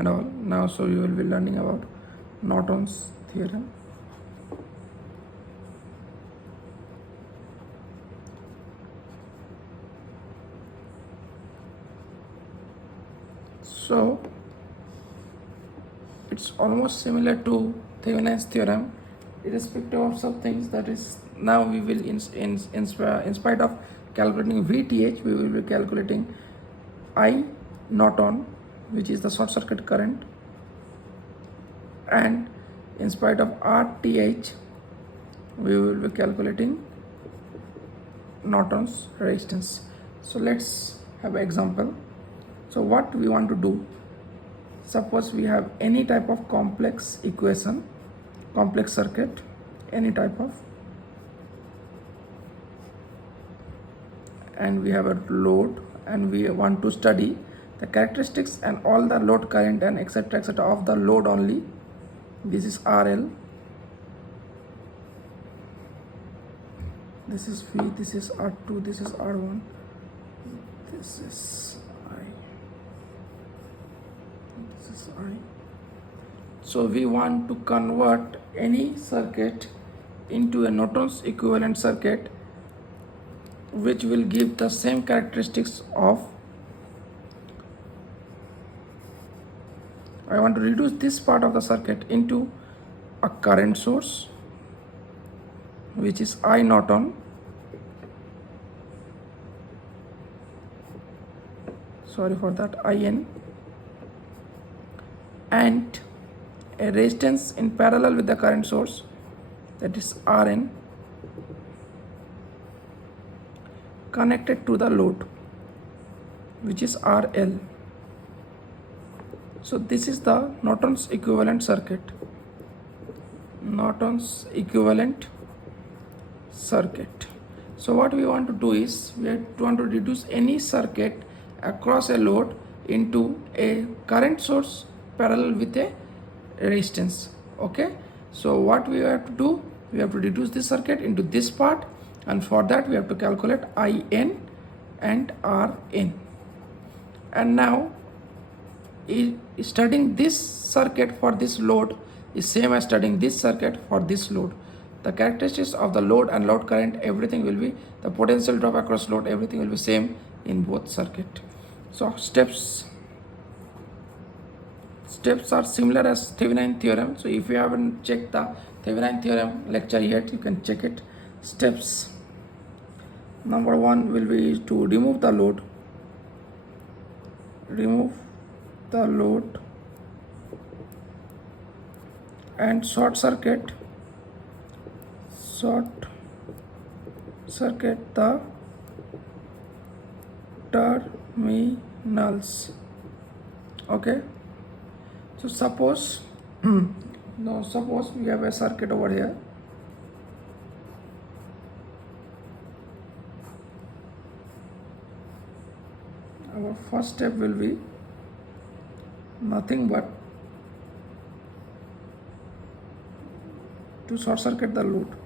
and all. Now so you will be learning about Norton's theorem. So it's almost similar to Thevenin's theorem, irrespective of some things. That is, now we will in spite of calculating VTH, we will be calculating I Norton, which is the short circuit current, and in spite of RTH, we will be calculating Norton's resistance. So let's have an example. So what we want to do, suppose we have any type of complex equation, complex circuit, any type of, and we have a load, and we want to study the characteristics and all the load current and etc of the load only. This is RL, this is V, this is R2, this is R1, this is I, this is I. So we want to convert any circuit into a Norton's equivalent circuit, which will give the same characteristics of, I want to reduce this part of the circuit into a current source, which is I Norton, sorry for that, IN, and a resistance in parallel with the current source, that is RN, connected to the load, which is RL. So this is the Norton's equivalent circuit. Norton's equivalent circuit. So what we want to do is, we want to reduce any circuit across a load into a current source parallel with a resistance. Okay, so what we have to do, we have to reduce this circuit into this part, and for that we have to calculate IN and RN. And now studying this circuit for this load is same as studying this circuit for this load. The characteristics of the load and load current, everything will be, the potential drop across load, everything will be same in both circuit. So steps are similar as Thevenin theorem. So if you haven't checked the Thevenin theorem lecture yet, you can check it. Steps number 1 will be to remove the load, and short circuit the terminals. Okay, so suppose suppose we have a circuit over here. Our first step will be nothing but to short circuit the load.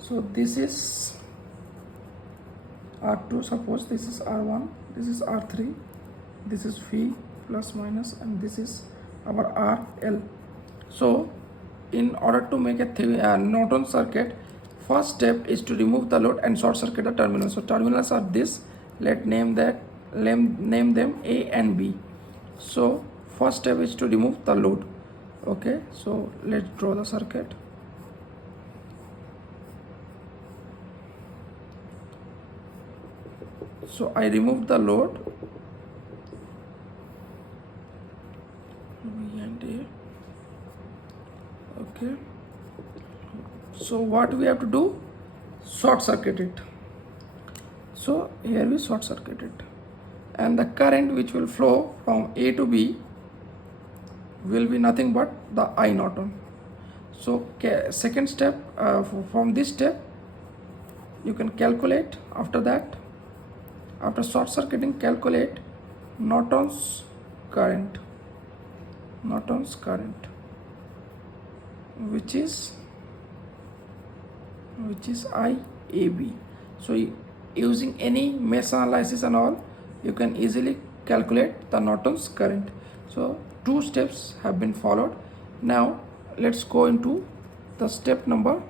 So this is R2, suppose this is R1, this is R3, this is V plus minus, and this is our RL. So in order to make a Norton circuit, first step is to remove the load and short circuit the terminals. So terminals are this, let's name them A and B. So first step is to remove the load. Okay, so let's draw the circuit. So I removed the load, B and A. Okay, so what we have to do, short circuit it. So here we short circuit it, and the current which will flow from A to B will be nothing but the I Norton. So second step, from this step you can calculate, after that, after short circuiting, calculate Norton's current, which is IAB. So using any mesh analysis and all, you can easily calculate the Norton's current. So 2 steps have been followed. Now let's go into the step number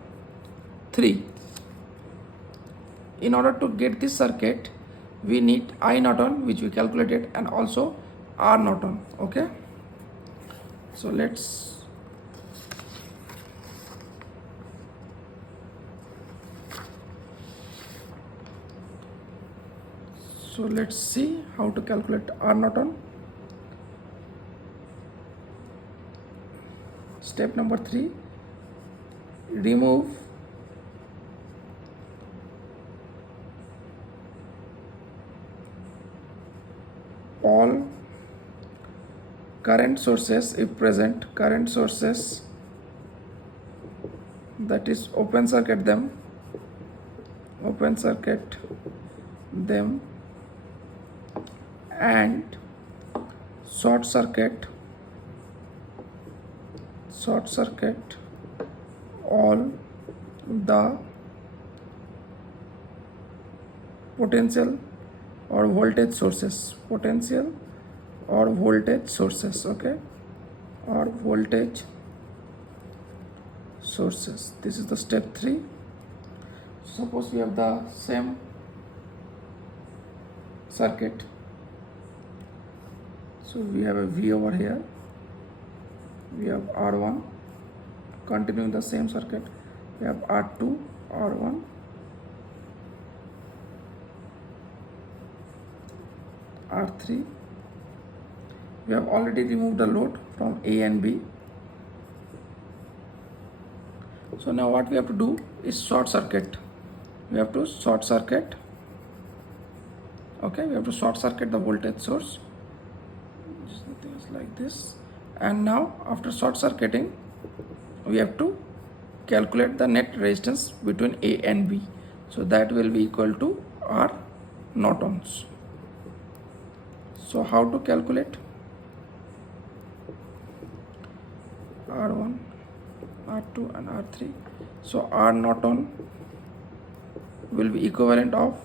3. In order to get this circuit, we need I Norton, which we calculated, and also R Norton. Okay, so let's see how to calculate R Norton. Step number 3, remove all current sources if present, current sources, that is open circuit them and short circuit all the potential or voltage sources, okay, or voltage sources. This is the step 3. Suppose we have the same circuit. So we have a V over here, we have R1, continuing the same circuit, we have R2, R1, R3. We have already removed the load from A and B. So now what we have to do is short circuit. We have to short circuit. Okay, we have to short circuit the voltage source. Things like this. And now after short circuiting, we have to calculate the net resistance between A and B. So that will be equal to R Nortons. So how to calculate? R1, R2 and R3. So R Norton will be equivalent of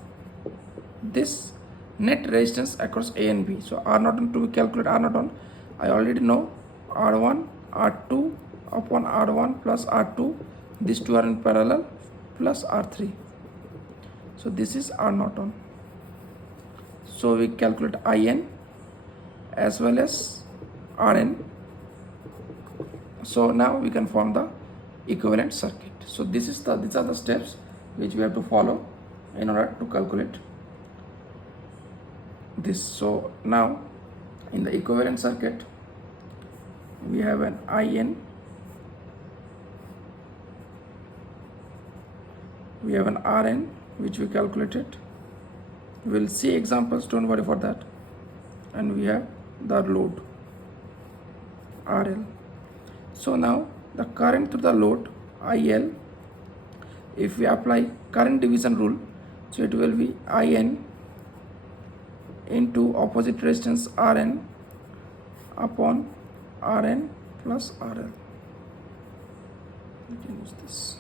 this net resistance across A and B. So R Norton, to calculate R Norton, I already know R1, R2 upon R1 plus R2. These two are in parallel, plus R3. So this is R Norton. So we calculate IN as well as RN. So now we can form the equivalent circuit. So these are the steps which we have to follow in order to calculate this. So now in the equivalent circuit, we have an IN, we have an RN which we calculated. We will see examples, don't worry for that. And we have the load RL. So now the current through the load IL, if we apply current division rule, so it will be IN into opposite resistance RN upon RN plus RL. We can use this.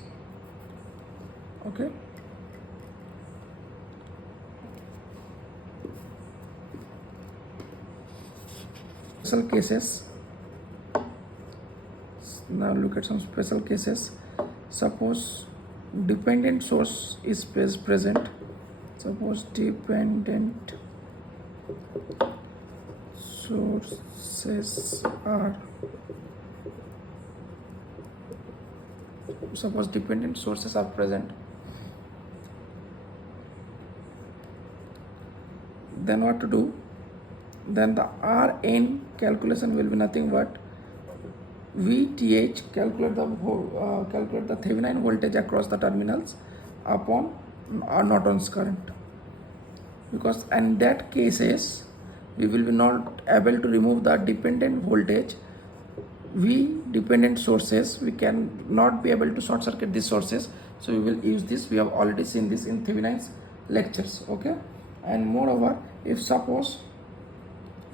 Okay. Special cases. Now look at some special cases. Suppose dependent source is present. Suppose dependent sources are, suppose dependent sources are present, then what to do? Then the Rn calculation will be nothing but VTH, calculate the Thevenin voltage across the terminals upon R Norton's current. Because in that cases we will be not able to remove the dependent voltage. V dependent sources, we can not be able to short circuit these sources, so we will use this. We have already seen this in Thevenin's lectures. Okay, and moreover, if suppose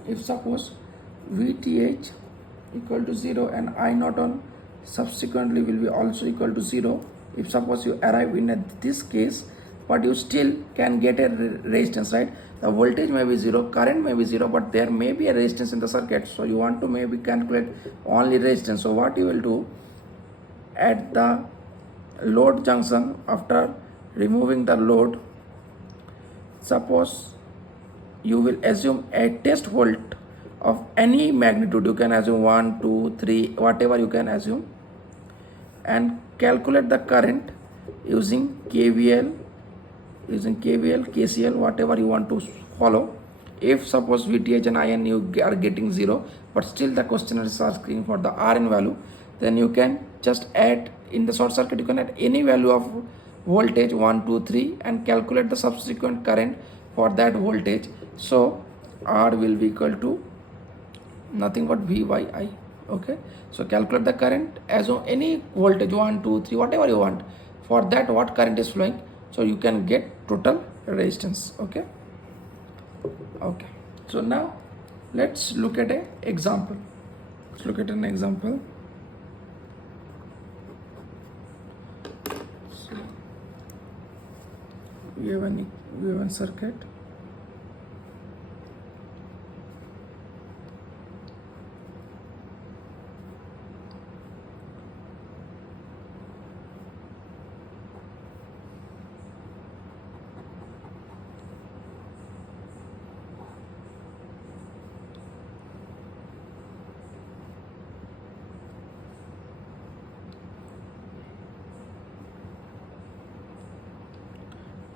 VTH equal to 0 and I Norton subsequently will be also equal to 0, if suppose you arrive in this case, but you still can get a resistance, right? The voltage may be 0, current may be 0, but there may be a resistance in the circuit. So you want to maybe calculate only resistance. So what you will do, at the load junction, after removing the load, suppose you will assume a test volt of any magnitude. You can assume 1, 2, 3, whatever you can assume, and calculate the current using KVL, KCL, whatever you want to follow. If suppose VTH and IN you are getting 0, but still the questioner is asking for the RN value, then you can just add in the short circuit, you can add any value of voltage 1, 2, 3 and calculate the subsequent current for that voltage. So R will be equal to nothing but V by I. Okay, so calculate the current, assume any voltage 1, 2, 3, whatever you want. For that, what current is flowing, so you can get total resistance. Okay. So now let's look at an example. So we have a circuit.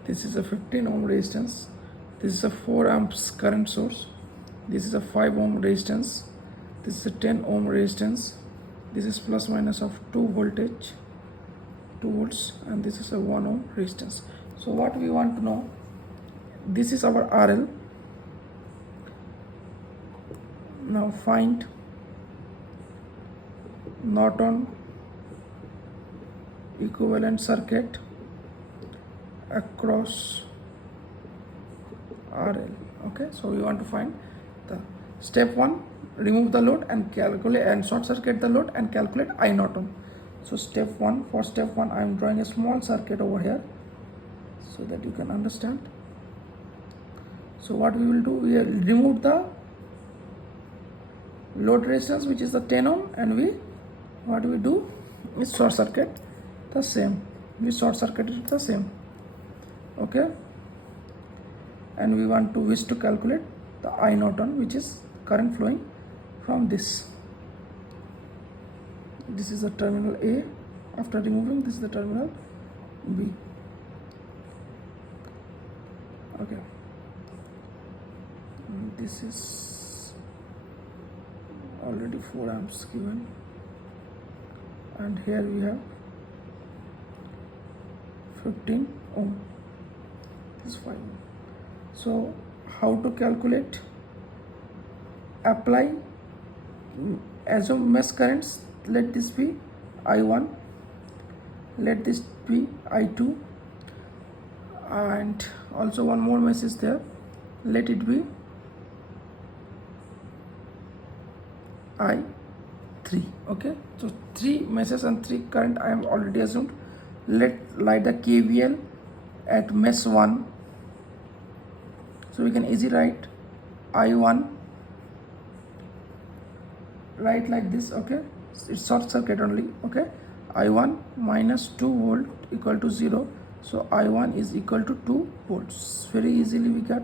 This is a 15 ohm resistance. This is a 4 amps current source. This is a 5 ohm resistance. This is a 10 ohm resistance. This is plus minus of 2 voltage, 2 volts, and this is a 1 ohm resistance. So what we want to know, this is our RL. Now find Norton equivalent circuit across RL. Okay, so we want to find the step 1, remove the load and calculate and short circuit the load and calculate I Norton. So for step 1 I am drawing a small circuit over here so that you can understand. So what we will do, we will remove the load resistance, which is the 10 ohm, and what we do is short circuit the same. We short circuited the same. Okay, and we wish to calculate the I Norton, which is current flowing from this. This is the terminal A. After removing, this is the terminal B. Okay, this is already 4 amps given, and here we have 15 ohm. This is 5 ohm. So how to calculate? Apply, assume mesh currents. Let this be I1, let this be I2, and also one more mesh is there, let it be I3. Okay, so 3 meshes and 3 current I am already assumed. Let light the KVL at mesh 1. So we can easily write I1, write like this. Okay, it's short circuit only. Okay, I1 minus 2 volt equal to 0. So I1 is equal to 2 volts. Very easily we got.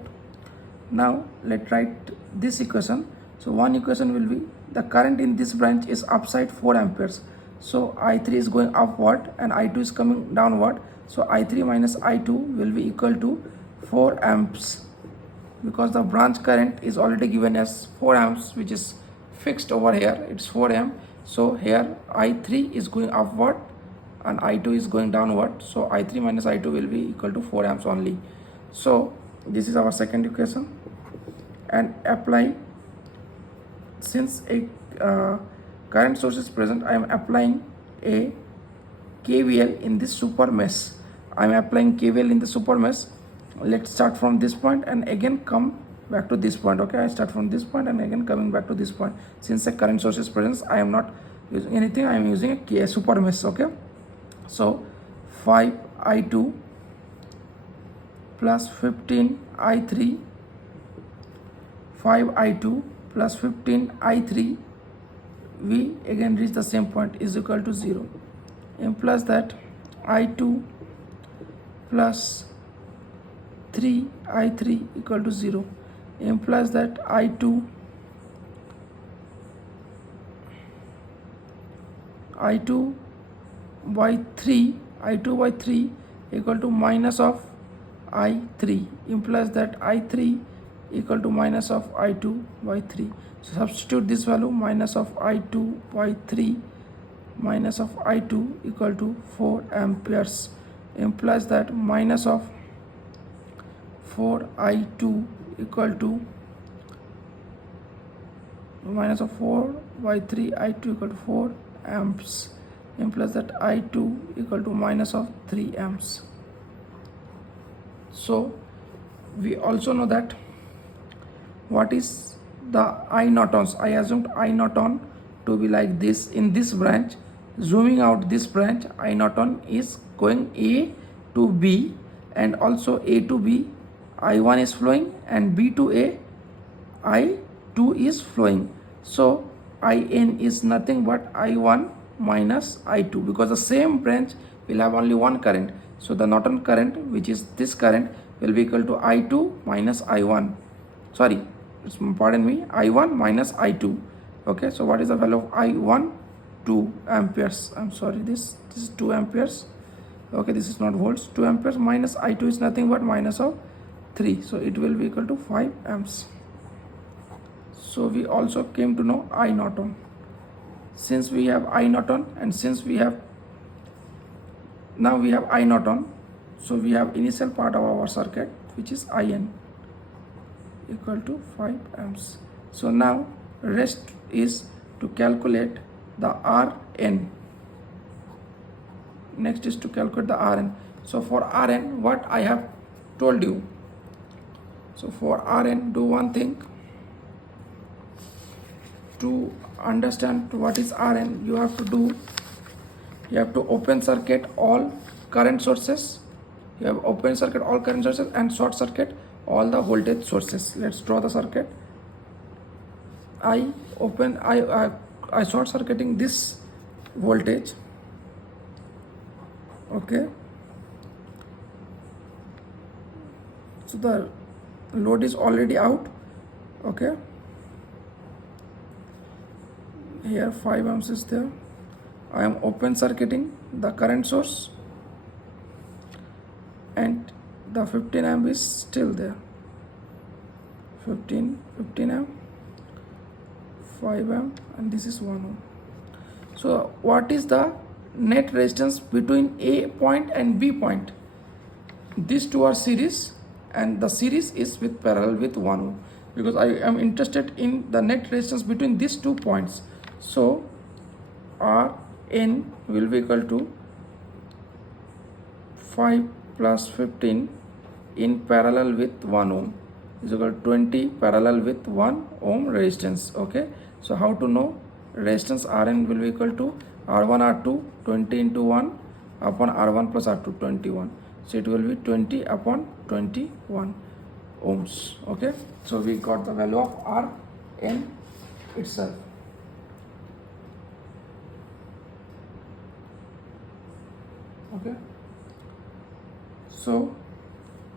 Now let's write this equation. So one equation will be the current in this branch is upside 4 amperes. So I3 is going upward and I2 is coming downward. So I3 minus I2 will be equal to 4 amps, because the branch current is already given as 4 amps, which is fixed over here. It's 4 amp. So here I3 is going upward and I2 is going downward. So I3 minus I2 will be equal to 4 amps only. So this is our second equation, and apply, since a current source is present, I am applying a KVL in this super mesh. I am applying KVL in the super mesh. Let's start from this point and again come back to this point. Okay, I start from this point and again coming back to this point. Since a current source is present, I am not using anything, I am using a super mesh. Okay, so 5 I2 plus 15I3 5I2 plus 15I3, we again reach the same point, is equal to 0, implies that I2 plus 3I3 equal to 0, implies that I2 by 3 equal to minus of I3, implies that I3 equal to minus of I2 by 3. So substitute this value, minus of I2 by 3 minus of I2 equal to 4 amperes, implies that minus of 4I2 equal to minus of 4 by 3 I2 equal to 4 amps, implies that I2 equal to minus of 3 amps. So we also know that what is the I Nortons. I assumed I Norton to be like this in this branch. Zooming out this branch, I Norton is going A to B, and also A to B I1 is flowing, and B to A I2 is flowing. So IN is nothing but I1 minus I2, because the same branch will have only one current. So the Norton current, which is this current, will be equal to I2 minus I1. Sorry, pardon me, I1 minus I2. Okay, so what is the value of I1? 2 amperes. I'm sorry, this is 2 amperes. Okay, this is not volts. 2 amperes minus I2 is nothing but minus of 3. So it will be equal to 5 amps. So we also came to know I Norton. Since we have I Norton, and since we have now we have I Norton, so we have initial part of our circuit, which is IN equal to 5 amps. So now rest is to calculate the Rn. Next is to calculate the Rn. So for Rn, what I have told you. So for Rn, do one thing. To understand what is Rn, you have to open circuit all current sources. You have open circuit all current sources and short circuit all the voltage sources. Let's draw the circuit. I short circuiting this voltage. Okay, so the load is already out. Okay, here 5 amps is there. I am open circuiting the current source, and the 15 amp is still there. 15 amp, 5 amp, and this is 1 ohm. So what is the net resistance between A point and B point? These two are series, and the series is with parallel with 1 ohm, because I am interested in the net resistance between these 2 points. So Rn will be equal to 5 plus 15 in parallel with 1 ohm is equal to 20 parallel with 1 ohm resistance. Okay, so how to know? Resistance Rn will be equal to R1 R2 20 into 1 upon R1 plus R2 21. So it will be 20 upon 21 ohms. Okay, so we got the value of Rn itself. Okay, so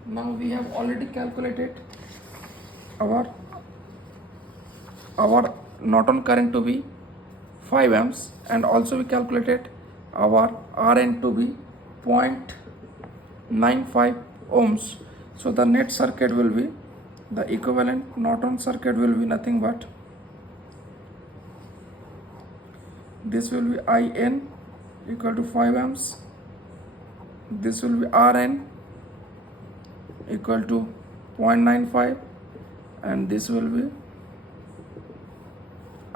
now we have already calculated our Norton current to be 5 amps, and also we calculated our Rn to be 0.95 ohms. So the net circuit will be, the equivalent Norton circuit will be nothing but, this will be IN equal to 5 amps, this will be Rn equal to 0.95, and this will be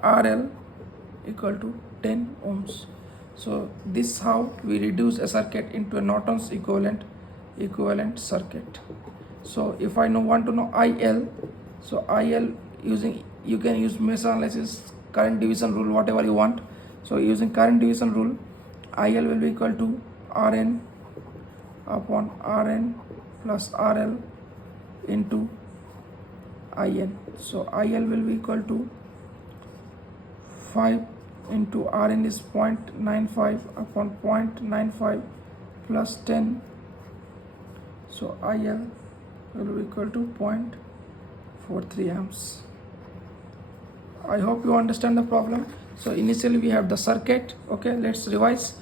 RL equal to 10 ohms. So this is how we reduce a circuit into a Norton's equivalent circuit. So if I want to know IL, so IL using, you can use mesh analysis, current division rule, whatever you want. So using current division rule, IL will be equal to Rn upon Rn plus RL into IN. So IL will be equal to 5 into Rn is 0.95 upon 0.95 plus 10. So IL will be equal to 0.43 amps. I hope you understand the problem. So initially we have the circuit. Okay, let's revise.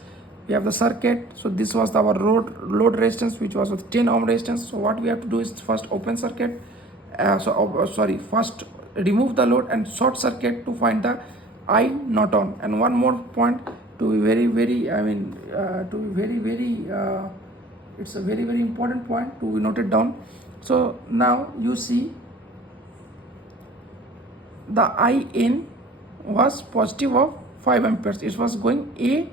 We have the circuit. So this was our load resistance, which was with 10 ohm resistance. So what we have to do is first open circuit. First remove the load and short circuit to find the I Norton. And one more point to be very it's a very important point to be noted down. So now you see the IN was positive of 5 amperes. It was going A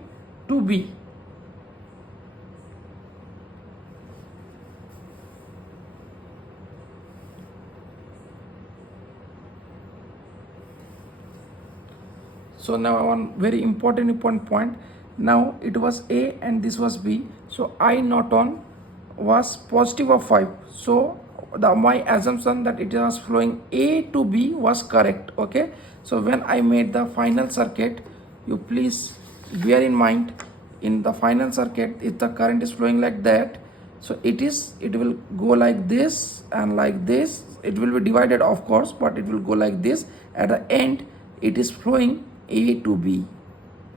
to B. So now one very important point. Now it was A and this was B. So I Norton was positive of 5. So my assumption that it was flowing A to B was correct. Okay. So when I made the final circuit, you please bear in mind, in the final circuit, if the current is flowing like that, so it will go like this and like this. It will be divided, of course, but it will go like this. At the end, it is flowing A to B,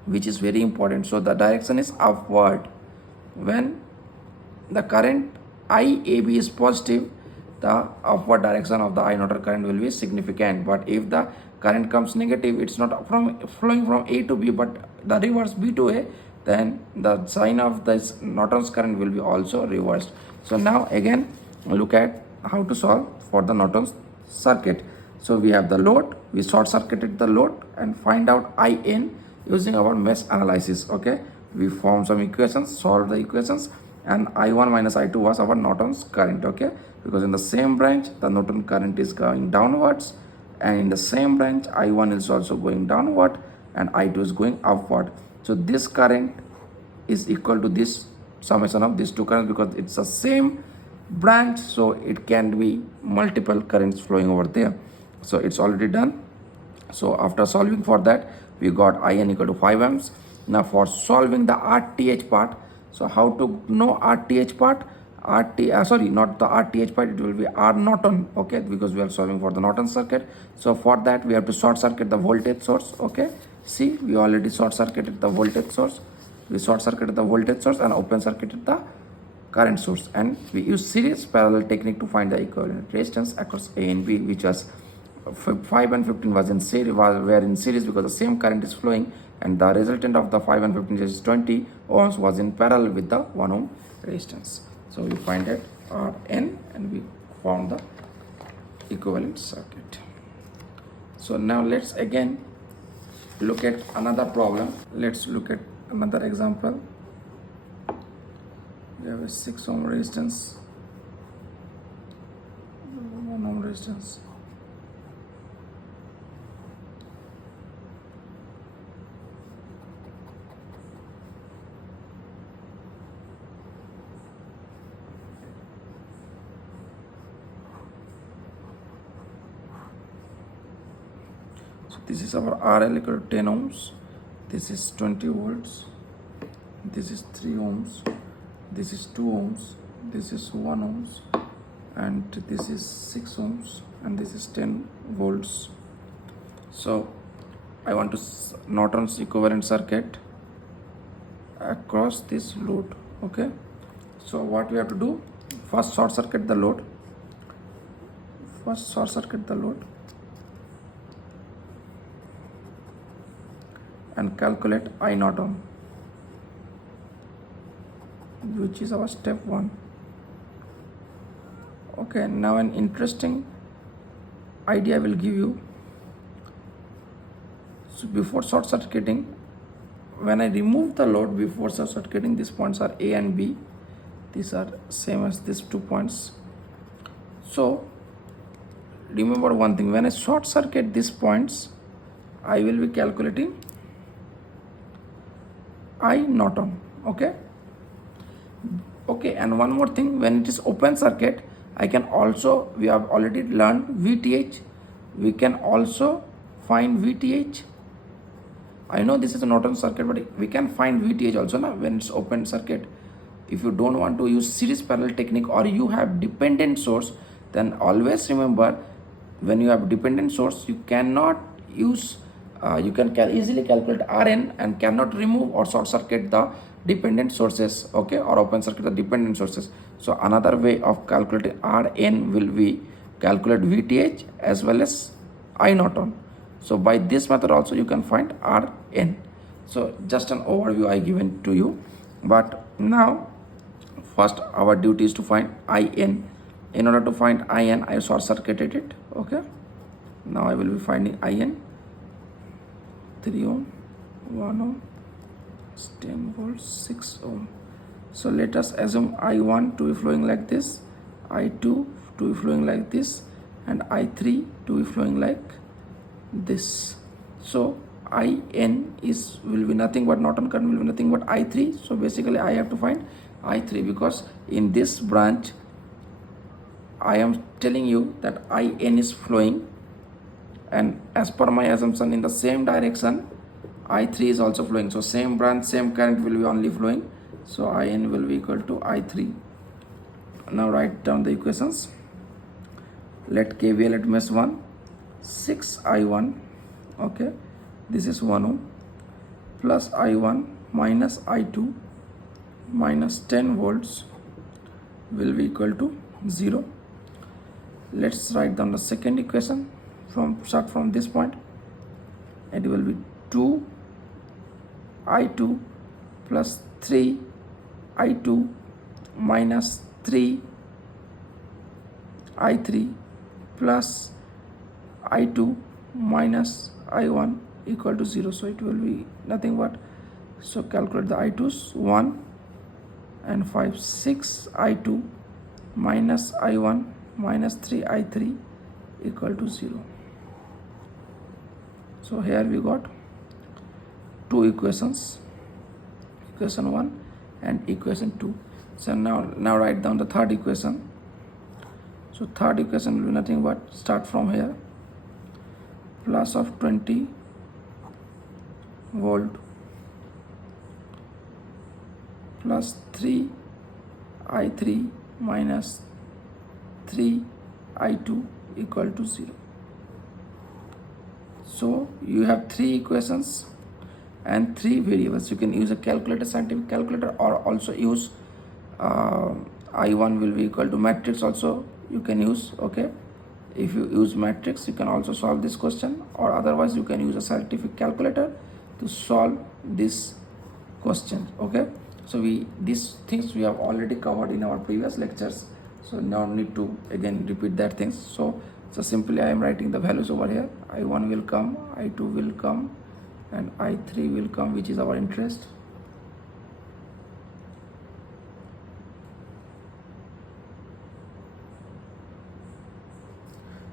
which is very important. So the direction is upward. When the current IAB is positive, the upward direction of the I Norton current will be significant. But if the current comes negative, it's not flowing from A to B, but the reverse B to A, then the sign of this Norton's current will be also reversed. So now again look at how to solve for the Norton's circuit. So we have the load, we short circuited the load and find out IN using our mesh analysis. Okay, we form some equations, solve the equations, and I1 minus I2 was our Norton's current. Okay, because in the same branch the Norton current is going downwards, and in the same branch I1 is also going downward and I2 is going upward. So this current is equal to this summation of these two currents, because it's the same branch, so it can be multiple currents flowing over there. So it's already done. So after solving for that, we got IN equal to 5 amps. Now for solving the RTH part, so how to know RTH part? Not the RTH part, it will be R Norton. Okay, because we are solving for the Norton circuit. So for that we have to short circuit the voltage source. Okay, see, we already short circuited the voltage source. We short circuited the voltage source and open circuited the current source, and we use series parallel technique to find the equivalent resistance across A and B, which was 5 and 15 was in series, were in series because the same current is flowing, and the resultant of the 5 and 15 is 20 ohms was in parallel with the 1 ohm resistance. So we find it Rn and we found the equivalent circuit. So now let's again look at another problem. Let's look at another example. We have a 6 ohm resistance, 1 ohm resistance. This is our RL equal to 10 ohms. This is 20 volts. This is 3 ohms. This is 2 ohms. This is 1 ohms. And this is 6 ohms. And this is 10 volts. So I want to Norton's equivalent circuit across this load. Okay. So what we have to do? First short circuit the load. And calculate I Norton, which is our step 1. Okay, now an interesting idea I will give you. So before short circuiting, when I remove the load before short circuiting, these points are A and B. These are same as these 2 points. So remember one thing, when I short circuit these points, I will be calculating I Norton. Okay, Okay, and one more thing, when it is open circuit, I can also, we have already learned VTH, we can also find VTH. I know this is a Norton circuit, but we can find VTH also now when it's open circuit. If you don't want to use series parallel technique or you have dependent source, then always remember, when you have dependent source, you cannot use, you can easily calculate Rn and cannot remove or short circuit the dependent sources, okay, or open circuit the dependent sources. So another way of calculating Rn will be calculate VTH as well as I Norton. So by this method also you can find Rn. So just an overview I given to you, but now first our duty is to find In. In order to find In, I short circuited it. Okay, now I will be finding In. 3 ohm, 1 ohm, 10 volts, 6 ohm. So let us assume I1 to be flowing like this, I2 to be flowing like this, and I3 to be flowing like this. So In is will be nothing but Norton current will be nothing but I3. So basically I have to find I3 because in this branch I am telling you that In is flowing, and as per my assumption in the same direction I3 is also flowing. So same branch, same current will be only flowing. So In will be equal to I3. Now write down the equations. Let KVL at mesh 1, 6I1, okay, this is 1 ohm, plus I1 minus I2 minus 10 volts will be equal to 0. Let's write down the second equation. Start from this point. It will be 2 I2 plus 3 I2 minus 3 I3 plus I2 minus I1 equal to 0. So it will be nothing but, so calculate the I2s, 1 and 5, 6 I2 minus I1 minus 3 I3 equal to 0. So here we got two equations, equation 1 and equation 2. So now write down the third equation. So third equation will be nothing but, start from here, plus of 20 volt plus 3 I3 minus 3 I2 equal to 0. So you have three equations and three variables. You can use a calculator, scientific calculator, or also use I1 will be equal to matrix also you can use. Okay, if you use matrix you can also solve this question, or otherwise you can use a scientific calculator to solve this question. Okay, so these things we have already covered in our previous lectures, so now need to again repeat that things. So simply I am writing the values over here. I1 will come, I2 will come, and I3 will come, which is our interest.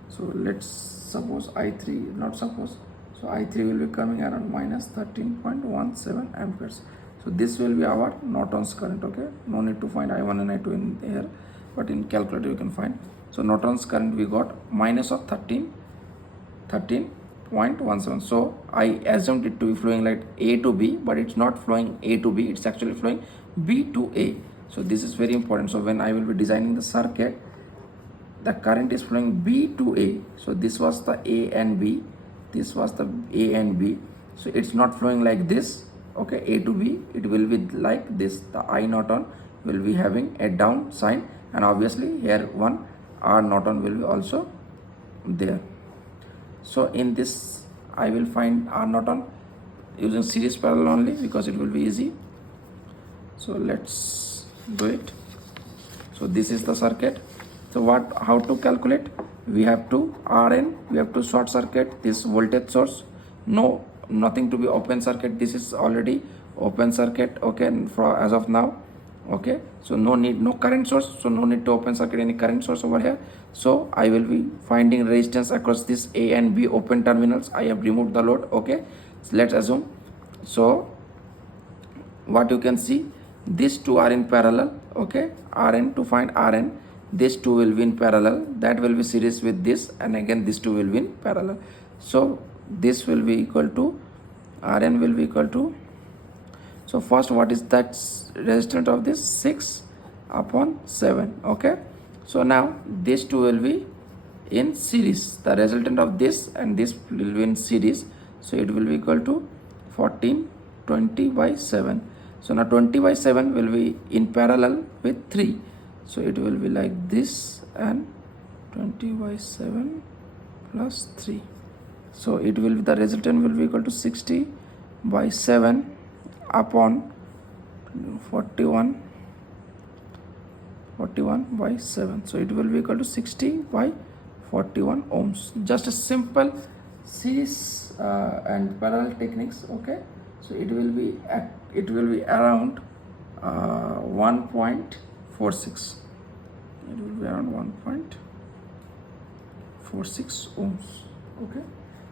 So let's suppose I3, not suppose, so I3 will be coming around minus 13.17 amperes. So this will be our Norton's current. Okay, no need to find I1 and I2 in here, but in calculator you can find. So Norton's current we got minus of 13.17. So I assumed it to be flowing like A to B, but it's not flowing A to B, it's actually flowing B to A. So this is very important. So when I will be designing the circuit, the current is flowing B to A. So this was the A and B, this was the A and B. So it's not flowing like this, okay, A to B, it will be like this. The I Norton will be having a down sign, and obviously here one R Norton will be also there. So in this I will find R Norton using series parallel only because it will be easy. So let's do it. So this is the circuit. So how to calculate? We have to Rn, we have to short circuit this voltage source. Nothing to be open circuit. This is already open circuit, okay, for as of now. Okay, so no current source, so no need to open circuit any current source over here. So I will be finding resistance across this A and B open terminals. I have removed the load. Okay, so let's assume. So what you can see, these two are in parallel, okay, Rn, to find Rn, these two will be in parallel, that will be series with this, and again these two will be in parallel. So this will be equal to, Rn will be equal to, so first what is that resistance of this? 6 upon 7, okay. So now these two will be in series, the resultant of this and this will be in series, so it will be equal to 14 20 by 7. So now 20 by 7 will be in parallel with 3, so it will be like this, and 20 by 7 plus 3, so it will be, the resultant will be equal to 60 by 7 upon 41 by 7, so it will be equal to 60 by 41 ohms. Just a simple series and parallel techniques, okay. So it will be around 1.46, it will be around 1.46 ohms, okay.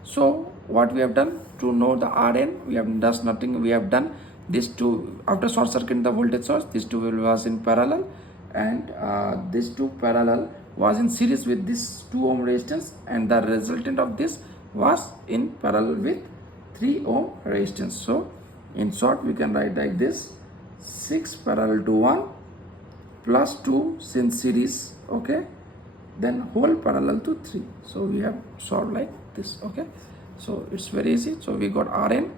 So what we have done to know the Rn, we have done nothing, we have done these two, after short circuiting the voltage source, these two was in parallel, and this two parallel was in series with this 2 ohm resistance, and the resultant of this was in parallel with 3 ohm resistance. So in short we can write like this: 6 parallel to 1 plus 2 in series, okay, then whole parallel to 3. So we have solved like this, okay. So it's very easy. So we got Rn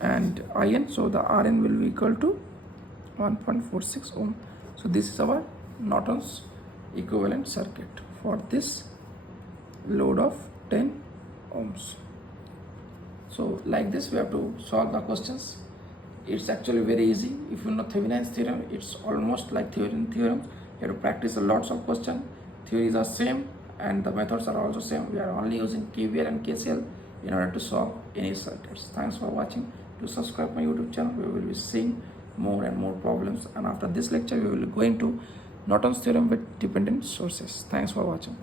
and In, so the Rn will be equal to 1.46 ohm. So this is our Norton's equivalent circuit for this load of 10 ohms. So like this we have to solve the questions. It's actually very easy. If you know Thevenin's theorem, it's almost like theorems. You have to practice a lots of questions. Theories are same and the methods are also same. We are only using KVL and KCL in order to solve any circuits. Thanks for watching. To subscribe my YouTube channel, we will be seeing more and more problems, and after this lecture we will be going to Norton's theorem with dependent sources. Thanks for watching.